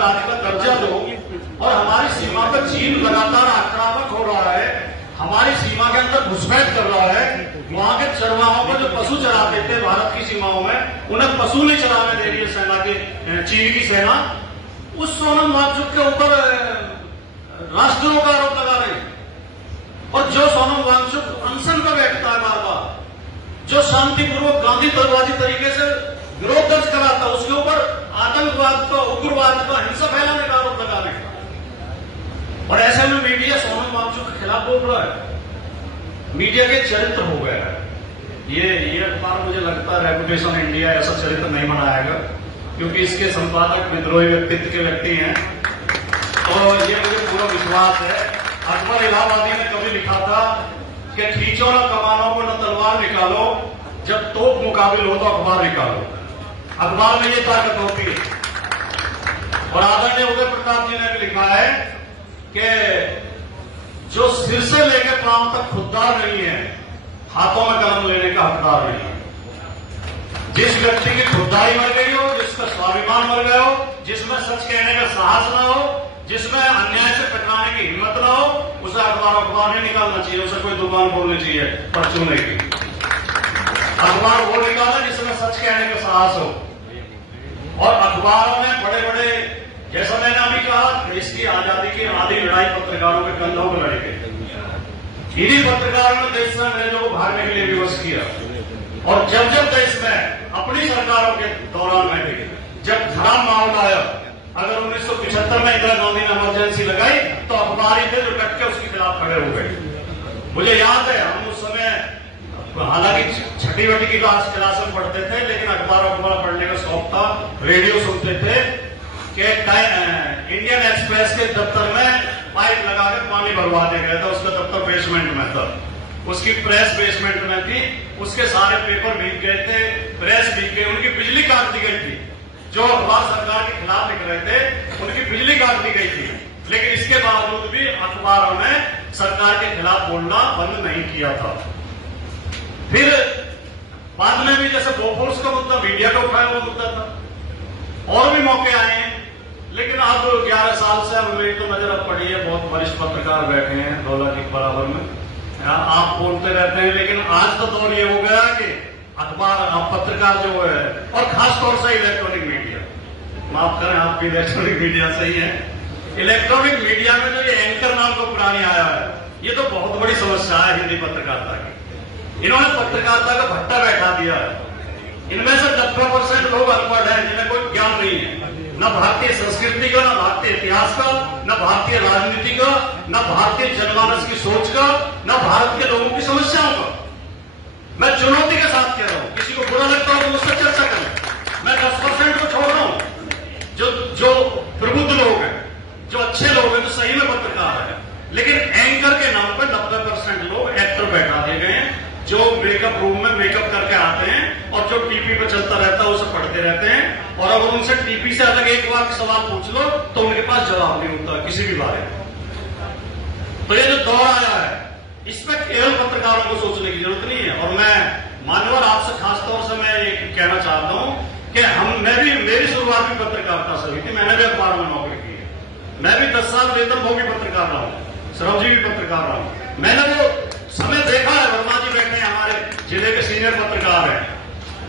राज्य का दर्जा दो, और हमारी सीमा पर चीन लगातार आक्रामक हो रहा है, हमारी सीमा के अंदर घुसपैठ कर रहा है। वहां के चरवाहों पर जो पशु चराते थे भारत की सीमाओं में, उन्हें पशु नहीं चराने दे रही है सेना की, चीन की सेना। उस सोनम वांगचुक के ऊपर राष्ट्रों का आरोप लगा रहे हैं। और जो सोनम वांगचुक अनशन पर बैठता है बार बार, जो शांतिपूर्वक गांधी दरवाजी तरीके से विरोध दर्ज कराता, उसके ऊपर आतंकवाद का, उग्रवाद का, हिंसा फैलाने का आरोप लगा रहे हैं। और ऐसे में मीडिया सोनम वांगचुक के खिलाफ बोल रहा है। मीडिया के चरित्र हो गया है ये अखबार, मुझे लगता है रेपुटेशन इंडिया ऐसा चरित्र नहीं बनाएगा, क्योंकि इसके संपादक विद्रोही व्यक्तित्व के व्यक्ति हैं। और ये मुझे पूरा विश्वास है। अकबर इलाहाबादी ने कभी लिखा था कि खींचो न कमानों को, न तलवार निकालो, जब तोप मुकाबिल हो तो अखबार निकालो। अखबार में ये ताकत होती है। और आदरणीय उदय प्रताप जी ने भी लिखा है कि जो सिर से लेकर पांव तक खुददार नहीं है, हाथों में कलम लेने का हकदार नहीं है। जिस व्यक्ति की खुददारी मर गई हो, जिसका स्वाभिमान मर गया हो, जिसमें सच कहने का साहस ना हो, जिसमें अन्याय से टकराने की हिम्मत ना हो, उसे अखबार नहीं निकालना चाहिए। उसे कोई दुकान खोलनी चाहिए परचूने की। अखबार वो निकाला जिसमें सच कहने का साहस हो। और अखबारों में बड़े बड़े, जैसा मैंने अभी कहा, देश की आजादी की आधी लड़ाई पत्रकारों के कंधों पर लड़ी गई। इन्हीं पत्रकारों ने देश में अंग्रेजों को भागने के लिए विवश किया। और जब जब देश में अपनी सरकारों के दौरान में जब खराब माहौल आया, अगर 1975 में इंदिरा गांधी ने इमरजेंसी लगाई, तो अखबारी थे जो डट के उसके खिलाफ खड़े हो गए। मुझे याद है, हम उस समय हालांकि छठी वटी की क्लास में पढ़ते थे, लेकिन अखबार पढ़ने का शौक था। रेडियो सुनते थे कि इंडियन एक्सप्रेस के दफ्तर में पाइप लगा के पानी भरवा दिया गया था। उसका दफ्तर बेसमेंट में था, उसकी प्रेस बेसमेंट में थी। उसके सारे पेपर भीग गए थे, प्रेस भीग गई, उनकी बिजली काट दी गई थी। जो अखबार सरकार के खिलाफ लिख रहे थे, उनकी बिजली काट दी गई थी। लेकिन इसके बावजूद भी अखबारों ने सरकार के खिलाफ बोलना बंद नहीं किया था। फिर बाद में भी जैसे बोफोर्स का मुद्दा मीडिया का उठाया हुआ मुद्दा था, और भी मौके आए हैं। लेकिन अब 11 साल से अब मेरी तो नजर अब पड़ी है, बहुत वरिष्ठ पत्रकार बैठे हैं दौला के बराबर में, आप बोलते रहते हैं। लेकिन आज तो दौर ये हो गया कि अखबार, पत्रकार जो है, और खासतौर से इलेक्ट्रॉनिक मीडिया, माफ करें आप भी इलेक्ट्रॉनिक मीडिया सही है, इलेक्ट्रॉनिक मीडिया में जो ये एंकर नाम को पुरानी आया है, ये तो बहुत बड़ी समस्या है हिंदी पत्रकारिता की। इन्होंने पत्रकारिता का भट्टा बैठा दिया है। इनमें से 90% लोग अनपढ़ हैं, जिन्हें कोई ज्ञान नहीं है, न भारतीय संस्कृति का, न भारतीय इतिहास का, न भारतीय राजनीति का, न भारतीय जनमानस की सोच का, न भारत के लोगों की समस्याओं का। मैं चुनौती के साथ कह रहा हूं, किसी को बुरा लगता हो तो मुझसे चर्चा करें। मैं 10% को छोड़ रहा हूं, जो प्रबुद्ध लोग हैं, जो अच्छे लोग हैं, जो सही में पत्रकार है। लेकिन एंकर के नाम पर 90% लोग एक्टर बैठा दिए गए हैं, जो मेकअप रूम में मेकअप करके आते हैं और जो टीवी पे चलता रहता है उसे पढ़ते रहते हैं। और अगर उनसे टीवी से अलग एक बार सवाल पूछ लो तो उनके पास जवाब नहीं होता किसी भी बारे में। तो ये जो दौर आया है, इसमें केवल पत्रकारों को सोचने की जरूरत नहीं है। और मैं मानवर आपसे खासतौर से मैं ये कहना चाहता हूं कि मेरी शुरुआत भी पत्रकारिता से हुई थी। मैंने भी अखबार में नौकरी की है। मैं भी 10 साल वेतनभोगी पत्रकार रहा हूं, श्रमजीवी पत्रकार रहा हूं। मैंने वो समय देखा है, वर्मा जी बैठे हैं हमारे जिले के सीनियर पत्रकार हैं,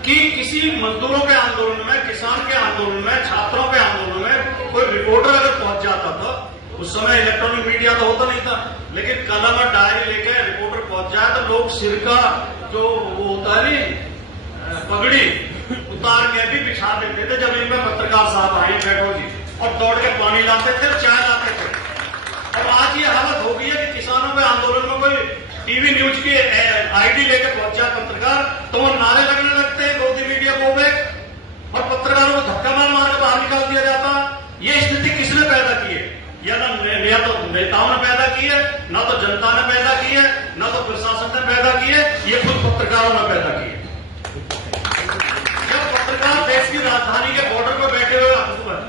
कि किसी मजदूरों के आंदोलन में, किसान के आंदोलन में, छात्रों के आंदोलन में कोई रिपोर्टर अगर पहुंच जाता था, उस समय इलेक्ट्रॉनिक मीडिया तो होता नहीं था, लेकिन कलम और डायरी लेके रिपोर्टर पहुंच जाए तो लोग सिर का जो वो होता है नहीं, पगड़ी उतार के भी बिछा देते थे जब इनमें पत्रकार साहब आए बैठो जी, और दौड़ के पानी लाते थे, चाय लाते थे। और आज ये हालत हो गई है कि किसानों के आंदोलन में कोई टीवी न्यूज की आईडी लेकर पहुंच जाए पत्रकार, तो वो नारे लगने लगते हैं गोदी मीडिया को बैक, और पत्रकारों को धक्का मार के बाहर निकाल दिया जाता। ये स्थिति किसने पैदा की है? या तो नेताओं ने पैदा की है, ना तो जनता ने पैदा की है, ना तो प्रशासन ने पैदा की है, ये खुद पत्रकारों ने पैदा की है। जब पत्रकार देश की राजधानी के बॉर्डर पर बैठे हुए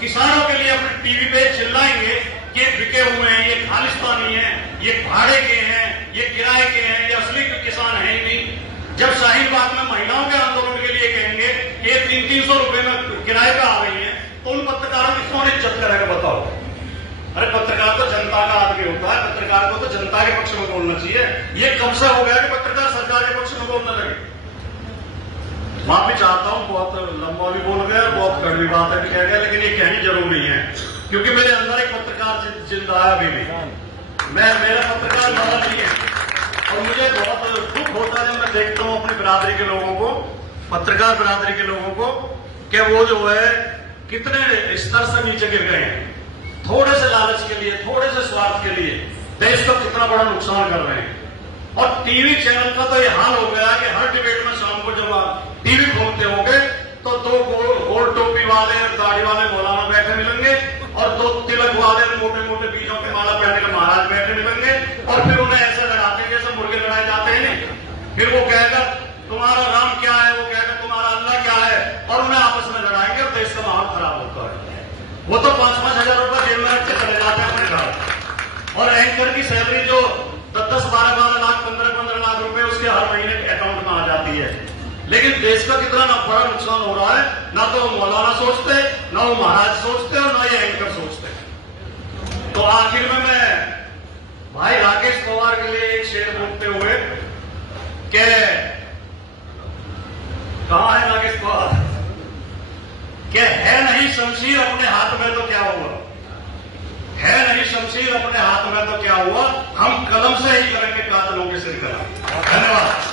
किसानों के लिए अपने टीवी पे चिल्लाएंगे कि बिके हुए हैं, ये खालिस्तानी है, ये भाड़े के हैं, ये किराए के हैं, ये असली किसान है ही नहीं। जब शाहीन बाग में महिलाओं के आंदोलन के लिए कहेंगे कि ये 300-300 रुपए में किराए पे आ रही है, तो उन पत्रकारों की कौन इज्जत जनता के पक्ष में बोलना चाहिए। ये कब से हो गया कि पत्रकार सरकार के पक्ष में बोलने लगे। माफी चाहता हूं, बहुत लंबा भी बोल गया, बहुत कड़वी बात है भी कह गया, लेकिन ये कहनी जरूरी है क्योंकि मेरे अंदर एक पत्रकार जिंदा है अभी भी। मेरा पत्रकार मरा नहीं है और मुझे बहुत दुख होता है जब मैं देखता हूं अपनी बिरादरी के लोगों को, पत्रकार बिरादरी के लोगों को, कि वो जो है कितने स्तर से नीचे गिर गए हैं। थोड़े से लालच के लिए, थोड़े से स्वार्थ के लिए देश का कितना बड़ा नुकसान कर रहे हैं। और टीवी चैनल का तो ये हाल हो गया कि हर डिबेट में शाम को जब आप टीवी खोलते होंगे तो दो गोल टोपी वाले और दाढ़ी वाले मौलाना बैठे मिलेंगे और दो तिलक वाले मोटे मोटे बीजों के माला पहने के महाराज बैठे मिलेंगे और फिर उन्हें ऐसे लड़ाते हैं जैसे मुर्गे लड़ाए जाते हैं। फिर वो कहेगा तुम्हारा राम क्या है, वो कहेगा तुम्हारा अल्लाह क्या है, और उन्हें आपस में लड़ाएंगे और देश का माहौल खराब होता है। वो तो 5-5 हजार रुपए जेब में रख के चले जाते हैं अपने घर। और एंकर की सैलरी जो 10-12 लाख 15 लाख रुपए उसके हर महीने के अकाउंट में आ जाती है। लेकिन देश का कितना बड़ा नुकसान हो रहा है, ना तो मौलाना सोचते, ना वो महाराज सोचते और ना ये एंकर सोचते। तो आखिर में मैं भाई राकेश पवार के लिए एक शेर बोलते हुए कि कहां है राकेश पवार, कि है नहीं शमशीर अपने हाथ में तो क्या हुआ, है नहीं शमशीर अपने हाथ में तो क्या हुआ, हम कलम से ही करेंगे कातलों के सिर कलम। धन्यवाद।